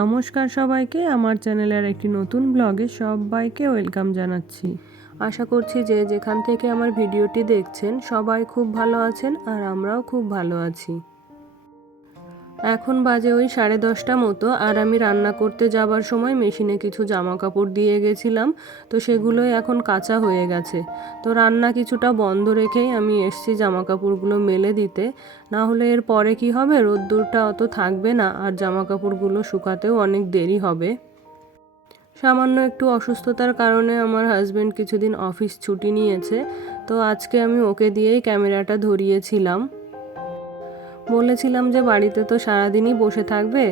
নমস্কার সবাইকে, আমার চ্যানেলের একটি নতুন ব্লগে সবাইকে ওয়েলকাম জানাচ্ছি। আশা করছি যে যেখান থেকে আমার ভিডিওটি দেখছেন, সবাই খুব ভালো আছেন আর আমরাও খুব ভালো আছি। এখন বাজে ওই সাড়ে দশটা মতো, আর আমি রান্না করতে যাবার সময় মেশিনে কিছু জামা কাপড় দিয়ে গেছিলাম, তো সেগুলোই এখন কাঁচা হয়ে গেছে। তো রান্না কিছুটা বন্ধ রেখেই আমি এসছি জামা কাপড়গুলো মেলে দিতে। না হলে এর পরে কি হবে? রোদ্দুরটা অত থাকবে না, আর জামা কাপড়গুলো শুকাতেও অনেক দেরি হবে। সামান্য একটু অসুস্থতার কারণে আমার হাজব্যান্ড কিছুদিন অফিস ছুটি নিয়েছে, তো আজকে আমি ওকে দিয়েই ক্যামেরাটা ধরিয়েছিলাম। বলেছিলাম যে বাড়িতে তো সারাদিনই বসে থাকবে,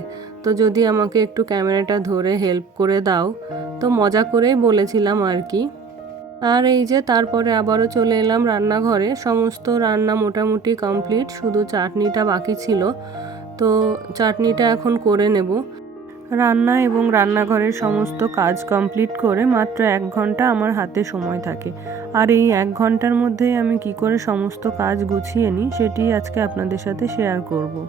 তো যদি আমাকে একটু ক্যামেরাটা ধরে হেল্প করে দাও। তো মজা করেই বলেছিলাম আর কি। আর এই যে তারপরে আবারও চলে এলাম রান্নাঘরে। সমস্ত রান্না মোটামুটি কমপ্লিট শুধু চাটনিটা বাকি ছিল। তো চাটনিটা এখন করে নেব। রান্না এবং রান্নাঘরের সমস্ত কাজ কমপ্লিট করে মাত্র এক ঘণ্টা আমার হাতে সময় থাকে। আর এই এক ঘণ্টার মধ্যেই আমি কি করে সমস্ত কাজ গুছিয়ে নিই সেটি আজকে আপনাদের সাথে শেয়ার করব।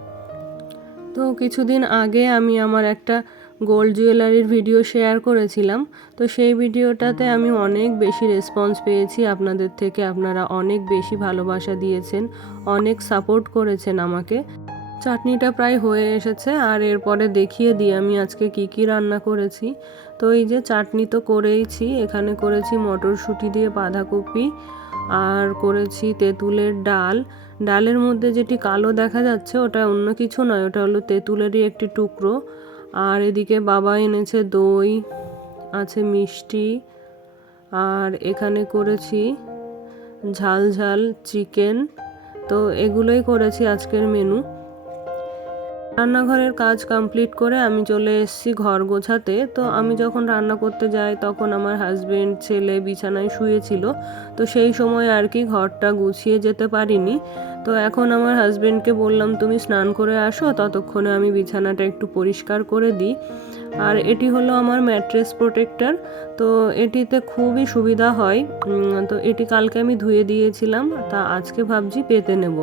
তো কিছুদিন আগে আমি আমার একটা গোল্ড জুয়েলারির ভিডিও শেয়ার করেছিলাম। তো সেই ভিডিওটাতে আমি অনেক বেশি রেসপন্স পেয়েছি আপনাদের থেকে। আপনারা অনেক বেশি ভালোবাসা দিয়েছেন, অনেক সাপোর্ট করেছেন আমাকে। চাটনিটা প্রায় হয়ে এসেছে আর এরপরে দেখিয়ে দিই আমি আজকে কি কি রান্না করেছি। তো এই যে চাটনি তো করেইছি, এখানে করেছি মটরশুঁটি দিয়ে বাঁধাকপি আর করেছি তেঁতুলের ডাল। ডালের মধ্যে যেটি কালো দেখা যাচ্ছে ওটা অন্য কিছু নয়, ওটা হলো তেঁতুলেরই একটি টুকরো। আর এদিকে বাবা এনেছে দই, আছে মিষ্টি আর এখানে করেছি ঝাল ঝাল চিকেন। তো এগুলোই করেছি আজকের মেনু। রান্নাঘরের কাজ কমপ্লিট করে আমি চলে এসেছি ঘর গোছাতে। তো আমি যখন রান্না করতে যাই তখন আমার হাজবেন্ড ছেলে বিছানায় শুয়েছিল। তো সেই সময় আর কি ঘরটা গুছিয়ে যেতে পারিনি। তো এখন আমার হাজবেন্ডকে বললাম, তুমি স্নান করে আসো, ততক্ষণে আমি বিছানাটা একটু পরিষ্কার করে দিই। আর এটি হলো আমার ম্যাট্রেস প্রোটেক্টর তো এটিতে খুবই সুবিধা হয়। তো এটি কালকে আমি ধুয়ে দিয়েছিলাম। তা আজকে ভাবছি পেতে নেব।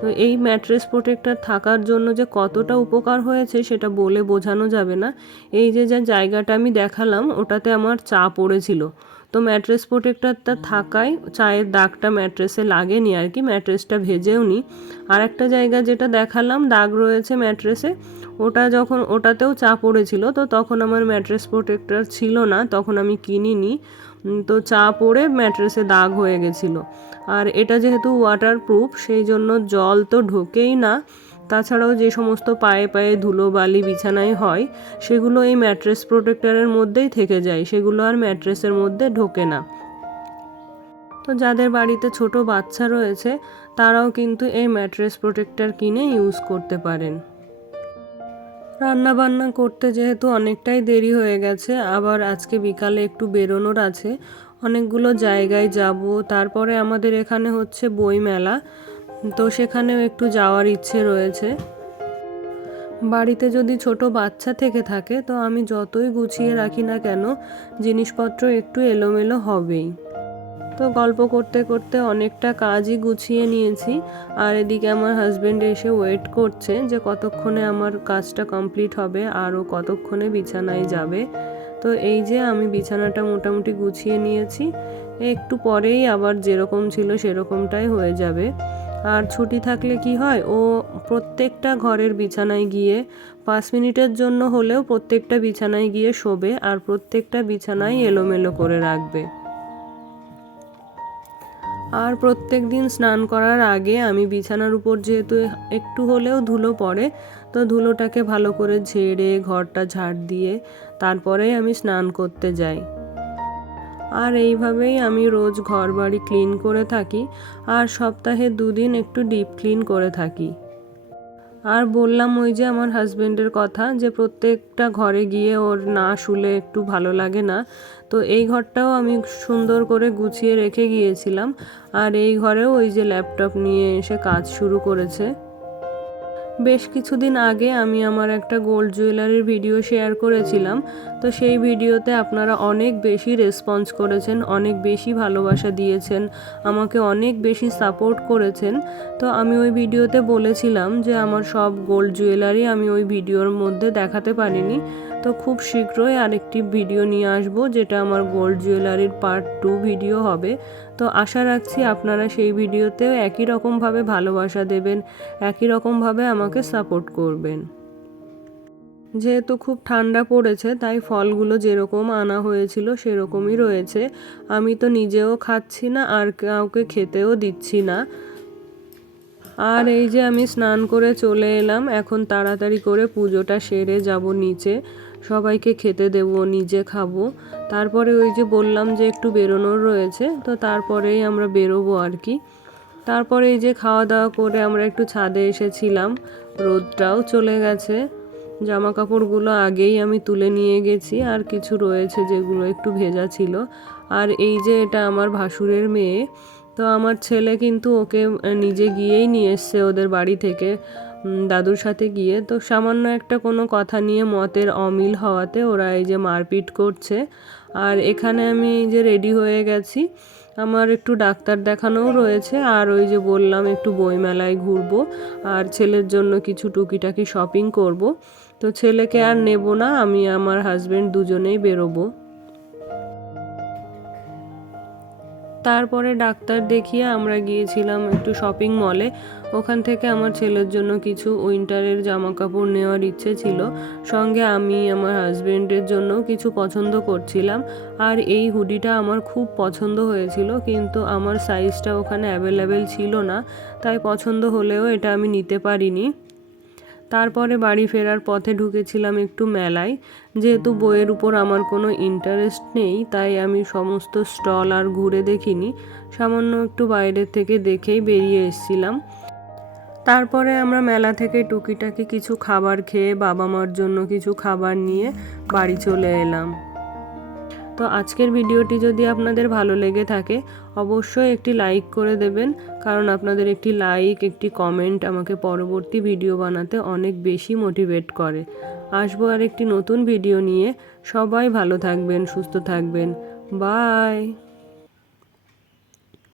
তো এই ম্যাট্রেস প্রোটেক্টর থাকার জন্য যে কতটা উপকার হয়েছে সেটা বলে বোঝানো যাবে না। এই যে যা জায়গাটা আমি দেখালাম, ওটাতে আমার চা পড়েছিল। তো ম্যাট্রেস প্রোটেক্টরটা থাকায় চায়ের দাগটা ম্যাট্রেসে লাগেনি আর কি ম্যাট্রেসটা ভেজেও নি আর একটা জায়গা যেটা দেখালাম, দাগ রয়েছে ম্যাট্রেসে ওটা যখন, ওটাতেও চা পড়েছিল, তো তখন আমার ম্যাট্রেস প্রোটেক্টর ছিল না, তখন আমি কিনিনি। তো চা পড়ে ম্যাট্রেসে দাগ হয়ে গেছিল। আর এটা যেহেতু ওয়াটার প্রুফ সেই জন্য জল তো ঢোকেই না। তাছাড়াও যে সমস্ত পায়ে পায়ে ধুলো, বালি বিছানায় হয়, সেগুলো এই ম্যাট্রেস প্রোটেক্টরের মধ্যেই থেকে যায়। সেগুলো আর ম্যাট্রেসের মধ্যে ঢোকে না। তো যাদের বাড়িতে ছোট বাচ্চা রয়েছে, তারাও কিন্তু এই ম্যাট্রেস প্রোটেক্টর কিনে ইউজ করতে পারেন। রান্না বান্না করতে যেহেতু অনেকটাই দেরি হয়ে গেছে, আবার আজকে বিকালে একটু বেরোনোর আছে। অনেকগুলো জায়গায় যাব, তারপরে আমাদের এখানে হচ্ছে বই মেলা তো সেখানেও একটু যাওয়ার ইচ্ছে রয়েছে। বাড়িতে যদি ছোট বাচ্চা থেকে থাকে, তো আমি যতই গুছিয়ে রাখি না কেন, জিনিসপত্র একটু এলোমেলো হবেই। তো গল্প করতে করতে অনেকটা কাজই গুছিয়ে নিয়েছি। আর এদিকে আমার হাজব্যান্ড এসে ওয়েট করছে যে কতক্ষণে আমার কাজটা কমপ্লিট হবে আরও কতক্ষণে বিছানায় যাবে। তো এই যে আমি বিছানাটা মোটামুটি গুছিয়ে নিয়েছি। একটু পরেই আবার যেরকম ছিল সেরকমটাই হয়ে যাবে। আর ছুটি থাকলে কি হয়, ও প্রত্যেকটা ঘরের বিছানায় গিয়ে পাঁচ মিনিটের জন্য হলেও প্রত্যেকটা বিছানায় গিয়ে শোবে আর প্রত্যেকটা বিছানায় এলোমেলো করে রাখবে। আর প্রত্যেক দিন স্নান করার আগে আমি বিছানার উপর যেহেতু একটু হলেও ধুলো পড়ে, তো ধুলোটাকে ভালো করে ঝেড়ে ঘরটা ঝাড় দিয়ে তারপরেই আমি স্নান করতে যাই। আর এইভাবেই আমি রোজ ঘর বাড়ি ক্লিন করে থাকি, আর সপ্তাহে দুদিন একটু ডিপ ক্লিন করে থাকি। আর বললাম ওই যে আমার হাজব্যান্ডের কথা যে প্রত্যেকটা ঘরে গিয়ে ওর না শুলে একটু ভালো লাগে না। তো এই ঘরটাও আমি সুন্দর করে গুছিয়ে রেখে গিয়েছিলাম। আর এই ঘরেও ওই যে ল্যাপটপ নিয়ে এসে কাজ শুরু করেছে। বেশ কিছুদিন আগে আমি আমার একটা গোল্ড জুয়েলারির ভিডিও শেয়ার করেছিলাম। তো সেই ভিডিওতে আপনারা অনেক বেশি রেসপন্স করেছেন, অনেক বেশি ভালোবাসা দিয়েছেন, আমাকে অনেক বেশি সাপোর্ট করেছেন। তো আমি ওই ভিডিওতে বলেছিলাম যে আমার সব গোল্ড জুয়েলারি আমি ওই ভিডিওর মধ্যে দেখাতে পারিনি। তো খুব শীঘ্রই আরেকটি ভিডিও নিয়ে আসব, যেটা আমার গোল্ড জুয়েলারির পার্ট টু ভিডিও হবে। তো আশা রাখছি আপনারা সেই ভিডিওতেও একই রকমভাবে ভালোবাসা দেবেন, একই রকমভাবে আমাকে সাপোর্ট করবেন। যেহেতু খুব ঠান্ডা পড়েছে, তাই ফলগুলো যেরকম আনা হয়েছিল সেরকমই রয়েছে। আমি তো নিজেও খাচ্ছি না, আর কাউকে খেতেও দিচ্ছি না। আর এই যে আমি স্নান করে চলে এলাম, এখন তাড়াতাড়ি করে পুজোটা সেরে যাব নিচে। সবাইকে খেতে দেব, নিজে খাব। তারপরে ওই যে বললাম যে একটু বেরোনোর রয়েছে, তো তারপরেই আমরা বেরোবো আর কি। তারপরে এই যে খাওয়া দাওয়া করে আমরা একটু ছাদে এসেছিলাম, রোদটাও চলে গেছে। জামা কাপড়গুলো আগেই আমি তুলে নিয়ে গেছি, আর কিছু রয়েছে যেগুলো একটু ভেজা ছিল। আর এই যে এটা আমার ভাসুরের মেয়ে, তো আমার ছেলে কিন্তু ওকে নিজে গিয়েই নিয়ে এসছে ওদের বাড়ি থেকে। দাদুর সাথে গিয়ে তো সামান্য একটা কোনো কথা নিয়ে মতের অমিল হওয়াতে ওরা এই যে মারপিট করছে। আর এখানে আমি যে রেডি হয়ে গেছি। আমার একটু ডাক্তার দেখানোও রয়েছে। আর ওই যে বললাম, একটু বইমেলায় ঘুরবো। আর ছেলের জন্য কিছু টুকিটাকি শপিং করব। তো ছেলেকে আর নেব না, আমি আমার হাজব্যান্ড দুজনেই বেরোবো। তারপরে ডাক্তার দেখিয়ে আমরা গিয়েছিলাম একটু শপিং মলে ওখান থেকে আমার ছেলের জন্য কিছু উইন্টারের জামা কাপড় নেওয়ার ইচ্ছে ছিল। সঙ্গে আমি, আমার হাজব্যান্ডের জন্য কিছু পছন্দ করছিলাম। আর এই হুডিটা আমার খুব পছন্দ হয়েছিল, কিন্তু আমার সাইজটা ওখানে অ্যাভেলেবেল ছিল না। তাই পছন্দ হলেও এটা আমি নিতে পারিনি। তারপরে বাড়ি ফেরার পথে ঢুকেছিলাম একটু মেলায়। যেহেতু বইয়ের উপর আমার কোনো ইন্টারেস্ট নেই, তাই আমি সমস্ত স্টল আর ঘুরে দেখিনি। সামান্য একটু বাইরের থেকে দেখেই বেরিয়ে এসেছিলাম। তারপরে আমরা মেলা থেকে টুকিটাকি কিছু খাবার খেয়ে বাবা মার জন্য কিছু খাবার নিয়ে বাড়ি চলে এলাম। তো আজকের ভিডিওটি যদি আপনাদের ভালো লেগে থাকে অবশ্যই একটি লাইক করে দেবেন, কারণ আপনাদের একটি লাইক একটি কমেন্ট আমাকে পরবর্তী ভিডিও বানাতে অনেক বেশি মোটিভেট করে। আসব আর একটি নতুন ভিডিও নিয়ে। সবাই ভালো থাকবেন, সুস্থ থাকবেন। বাই